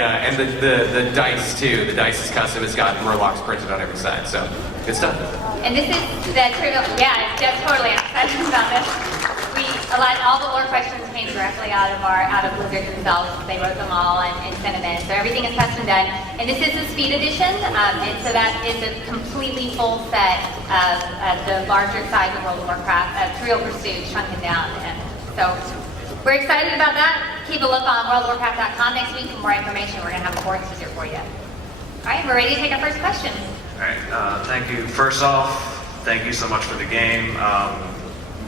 and the dice too. The dice is custom. It's got Murlocs printed on every side. So good stuff. And this is the trivial. Yeah, it's just totally excited about this. All the lore questions came directly out of Blizzard themselves. They wrote them all and sent them in. So everything is custom done. And this is the speed edition, and so that is a completely full set of the larger size of World of Warcraft, Trivial Pursuit, shrunken down. And so we're excited about that. Keep a look on worldofwarcraft.com next week for more information. We're going to have a board teaser for you. All right, we're ready to take our first question. All right, thank you. First off, thank you so much for the game.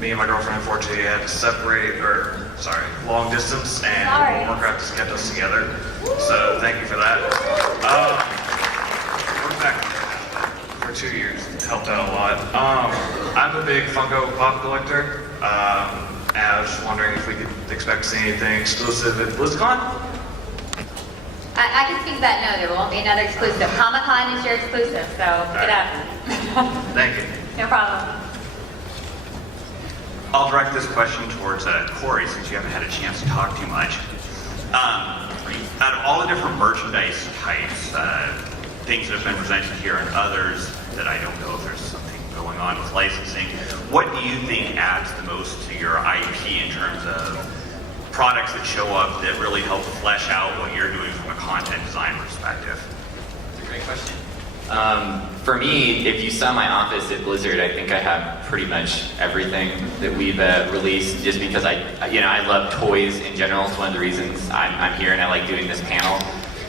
Me and my girlfriend, unfortunately, had to separate, long distance, and World of Warcraft has kept us together. So thank you for that. We're back for 2 years. It helped out a lot. I'm a big Funko Pop collector. I was just wondering if we could expect to see anything exclusive at BlizzCon? I can speak to that. No, there won't be another exclusive. Comic-Con is your exclusive, so get up. Thank you. No problem. I'll direct this question towards Corey, since you haven't had a chance to talk too much. Out of all the different merchandise types, things that have been presented here and others that I don't know if there's something going on with licensing, what do you think adds the most to your IP in terms of products that show up that really help flesh out what you're doing from a content design perspective? That's a great question. For me, if you saw my office at Blizzard, I think I have pretty much everything that we've released, just because I love toys in general. It's one of the reasons I'm here and I like doing this panel.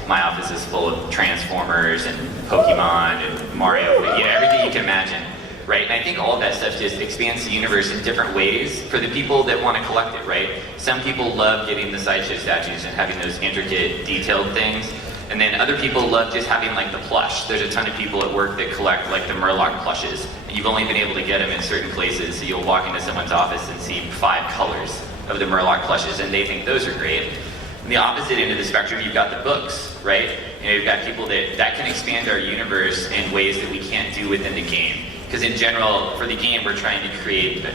My office is full of Transformers and Pokemon and Mario, everything you can imagine, right? And I think all of that stuff just expands the universe in different ways for the people that want to collect it, right? Some people love getting the sideshow statues and having those intricate, detailed things. And then other people love just having like the plush. There's a ton of people at work that collect like the Murloc plushes. You've only been able to get them in certain places, so you'll walk into someone's office and see 5 colors of the Murloc plushes, and they think those are great. On the opposite end of the spectrum, you've got the books, right? You've got people that can expand our universe in ways that we can't do within the game. Because in general, for the game, we're trying to create,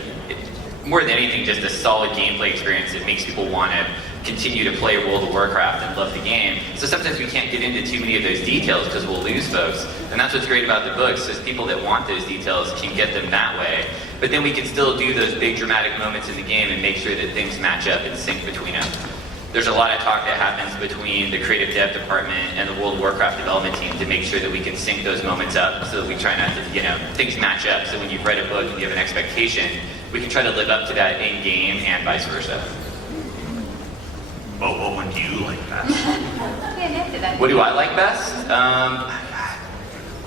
more than anything, just a solid gameplay experience that makes people want to continue to play World of Warcraft and love the game. So sometimes we can't get into too many of those details because we'll lose folks. And that's what's great about the books, is people that want those details can get them that way. But then we can still do those big dramatic moments in the game and make sure that things match up and sync between them. There's a lot of talk that happens between the creative dev department and the World of Warcraft development team to make sure that we can sync those moments up, so that we try not to, things match up. So when you've read a book and you have an expectation, we can try to live up to that in game and vice versa. Well, what one do you like best? What do I like best?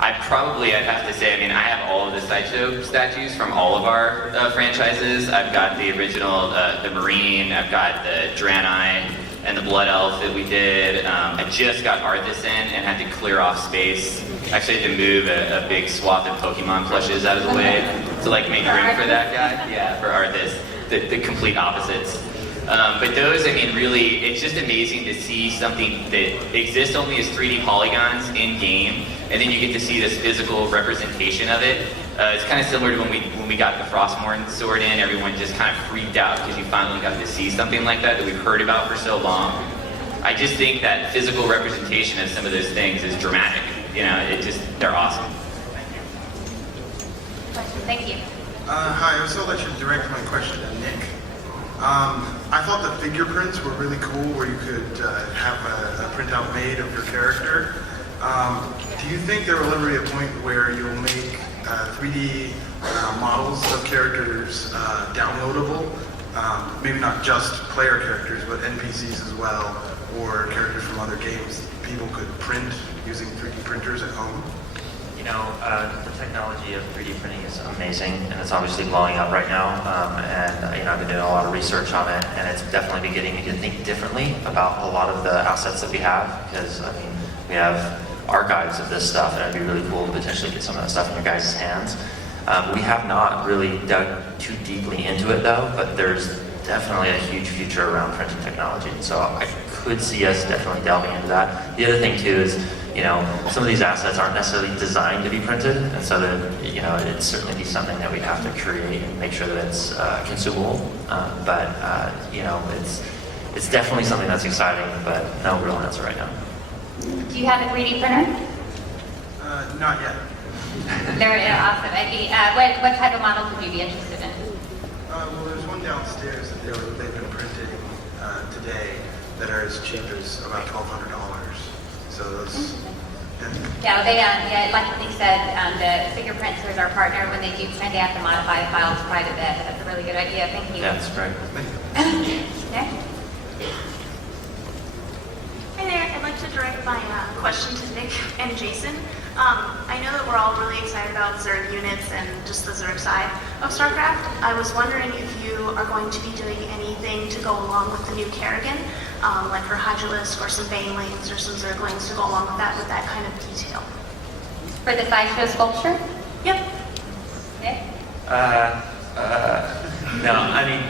I'd have to say, I have all of the sideshow statues from all of our franchises. I've got the original, the Marine, I've got the Draenei, and the Blood Elf that we did. I just got Arthas in and had to clear off space. Actually had to move a big swath of Pokemon plushes out of the way to make room for that guy. Yeah, for Arthas, the complete opposites. But those, really, it's just amazing to see something that exists only as 3D polygons in game, and then you get to see this physical representation of it. It's kind of similar to when we got the Frostmourne sword in. Everyone just kind of freaked out because you finally got to see something like that we've heard about for so long. I just think that physical representation of some of those things is dramatic. They're awesome. Thank you. Hi, I was told I should direct my question to Nick. I thought the figure prints were really cool, where you could have a printout made of your character. Do you think there will ever be a point where you'll make 3D models of characters downloadable? Maybe not just player characters, but NPCs as well, or characters from other games people could print using 3D printers at home? The technology of 3D printing is amazing, and it's obviously blowing up right now. I've been doing a lot of research on it, and it's definitely beginning to think differently about a lot of the assets that we have. Because we have archives of this stuff, and it'd be really cool to potentially get some of that stuff in your guys' hands. We have not really dug too deeply into it though, but there's definitely a huge future around printing technology, so I could see us definitely delving into that. The other thing too is, some of these assets aren't necessarily designed to be printed, and so that, it'd certainly be something that we'd have to create and make sure that it's consumable. It's definitely something that's exciting, but no real answer right now. Do you have a 3D printer? Not yet. Awesome. What type of models would you be interested in? Well, there's one downstairs that they've been printing today that are as cheap as about $1,200. So those. Yeah, like Nick said, the fingerprinter is our partner. When they do print, they have to modify the files quite a bit. That's a really good idea. Thank you. That's great. Okay. Hi there, I'd like to direct my question to Nick and Jason. I know that we're all really excited about Zerg units and just the Zerg side of StarCraft. I was wondering if you are going to be doing anything to go along with the new Kerrigan, like for Hydralisk or some Banelings or some Zerglings to go along with that kind of detail. For the sideshow sculpture? Yep. Nick? No, I mean,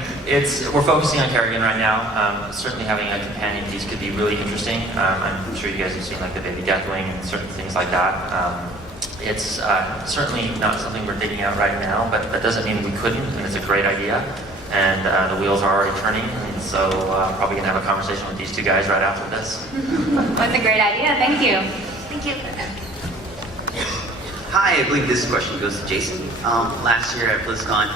we're focusing on Kerrigan right now. Certainly having a companion piece could be really interesting. I'm sure you guys have seen like the Baby Deathwing and certain things like that. It's certainly not something we're digging out right now, but that doesn't mean we couldn't, and it's a great idea. And the wheels are already turning, and so probably gonna have a conversation with these two guys right after this. That's a great idea. Thank you. Thank you. Hi, I believe this question goes to Jason. Last year at BlizzCon,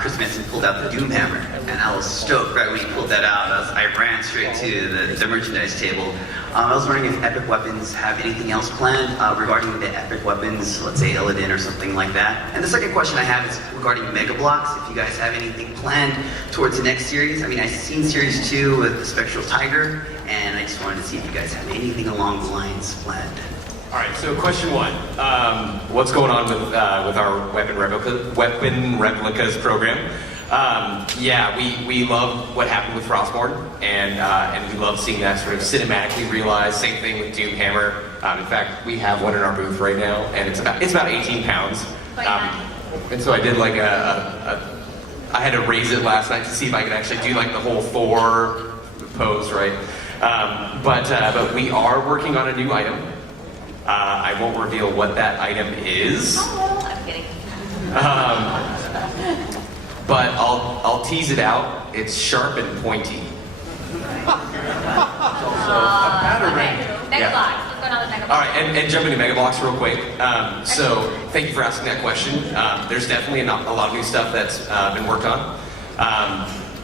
Chris Manson pulled out the Doomhammer, and I was stoked right when he pulled that out. I ran straight to the merchandise table. I was wondering if Epic Weapons have anything else planned regarding the Epic Weapons, let's say Illidan or something like that. And the second question I have is regarding Mega Blocks, if you guys have anything planned towards the next series. I mean, I've seen Series 2 with the Spectral Tiger, and I just wanted to see if you guys have anything along the lines planned. All right, so question one. What's going on with our weapon replicas program? Yeah, we love what happened with Frostborn, and we love seeing that sort of cinematically realized. Same thing with Doomhammer. In fact, we have one in our booth right now, and it's about 18 pounds. And so I did like I had to raise it last night to see if I could actually do like the whole Thor pose, right? But we are working on a new item. I won't reveal what that item is. Oh, I'm kidding. But I'll tease it out. It's sharp and pointy. Mega Blocks. What's going on with Mega Blocks? All right, and jumping to Mega Blocks real quick. So thank you for asking that question. There's definitely a lot of new stuff that's been worked on.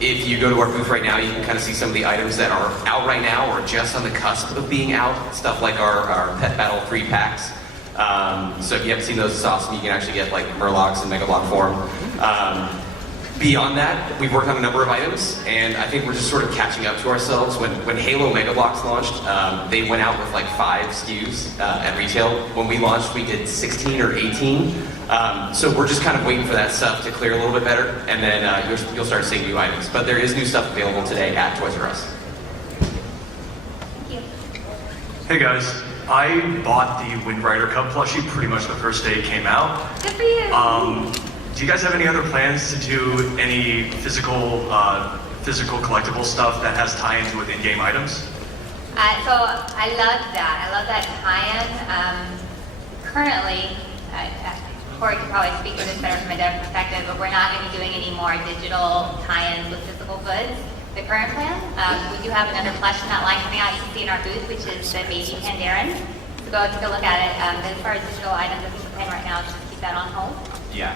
If you go to our booth right now, you can kind of see some of the items that are out right now or just on the cusp of being out. Stuff like our Pet Battle 3 packs. So if you haven't seen those, it's awesome. You can actually get like Murlocs in Mega Block form. Beyond that, we've worked on a number of items, and I think we're just sort of catching up to ourselves. When Halo Mega Blocks launched, they went out with like 5 SKUs at retail. When we launched, we did 16 or 18. So we're just kind of waiting for that stuff to clear a little bit better, and then you'll start seeing new items. But there is new stuff available today at Toys R Us. Thank you. Hey guys, I bought the Wind Rider Cup plushie pretty much the first day it came out. Good for you. Do you guys have any other plans to do any physical collectible stuff that has tie-ins with in-game items? So I love that. I love that tie-in. Currently, Corey could probably speak to this better from a dev perspective, but we're not going to be doing any more digital tie-ins with physical goods. The current plan, we do have another plush in that line coming out you can see in our booth, which is the Baby Pandaren. So go take a look at it. But as far as digital items, I think the plan right now is just keep that on hold. Yeah,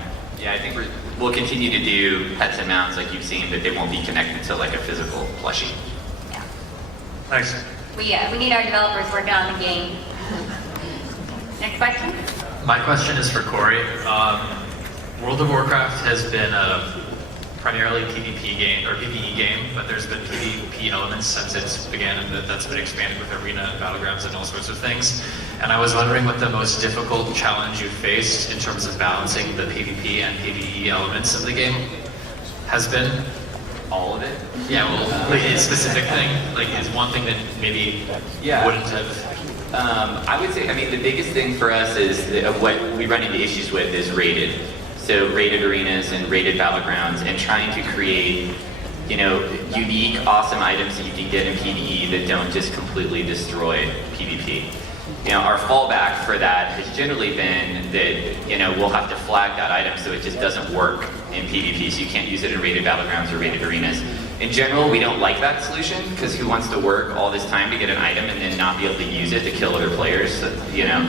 I think we'll continue to do pets and mounts like you've seen, but they won't be connected to like a physical plushie. Yeah. Thanks. We need our developers working on the game. Next question. My question is for Corey. World of Warcraft has been a primarily PvP game or PvE game, but there's been PvP elements since it began, and that's been expanded with Arena and Battlegrounds and all sorts of things. And I was wondering what the most difficult challenge you faced in terms of balancing the PvP and PvE elements of the game has been. All of it? Yeah, well, like a specific thing, like is one thing that maybe wouldn't have. I would say, I mean, the biggest thing for us is what we run into issues with is rated. So rated arenas and rated battlegrounds, and trying to create, unique, awesome items that you can get in PvE that don't just completely destroy PvP. Our fallback for that has generally been that, we'll have to flag that item so it just doesn't work in PvP, so you can't use it in rated battlegrounds or rated arenas. In general, we don't like that solution because who wants to work all this time to get an item and then not be able to use it to kill other players? So, you know,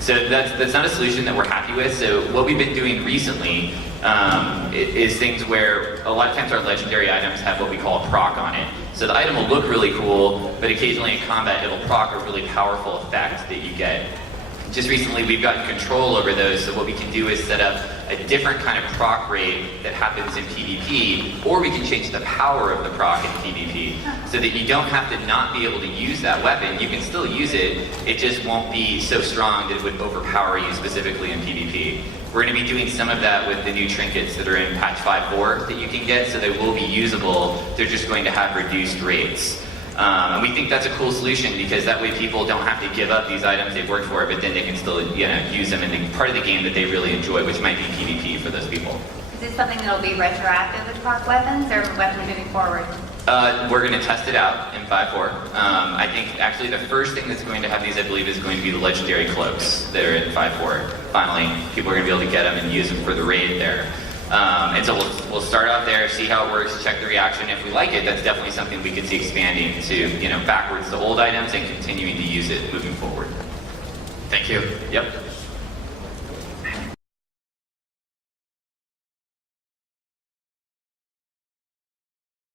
so that's not a solution that we're happy with. So what we've been doing recently is things where a lot of times our legendary items have what we call a proc on it. So the item will look really cool, but occasionally in combat it'll proc a really powerful effect that you get. Just recently we've gotten control over those, so what we can do is set up a different kind of proc rate that happens in PvP, or we can change the power of the proc in PvP, so that you don't have to not be able to use that weapon. You can still use it, it just won't be so strong that it would overpower you specifically in PvP. We're going to be doing some of that with the new trinkets that are in patch 5.4 that you can get, so they will be usable, they're just going to have reduced rates. And we think that's a cool solution because that way people don't have to give up these items they've worked for, but then they can still, you know, use them in the part of the game that they really enjoy, which might be PvP for those people. Is this something that'll be retroactive with proc weapons or weapons moving forward? We're going to test it out in 5.4. I think actually the first thing that's going to have these, I believe, is going to be the legendary cloaks that are in 5.4. Finally, people are going to be able to get them and use them for the raid there. And so we'll start out there, see how it works, check the reaction. If we like it, that's definitely something we could see expanding to, you know, backwards to old items and continuing to use it moving forward. Thank you. Yep.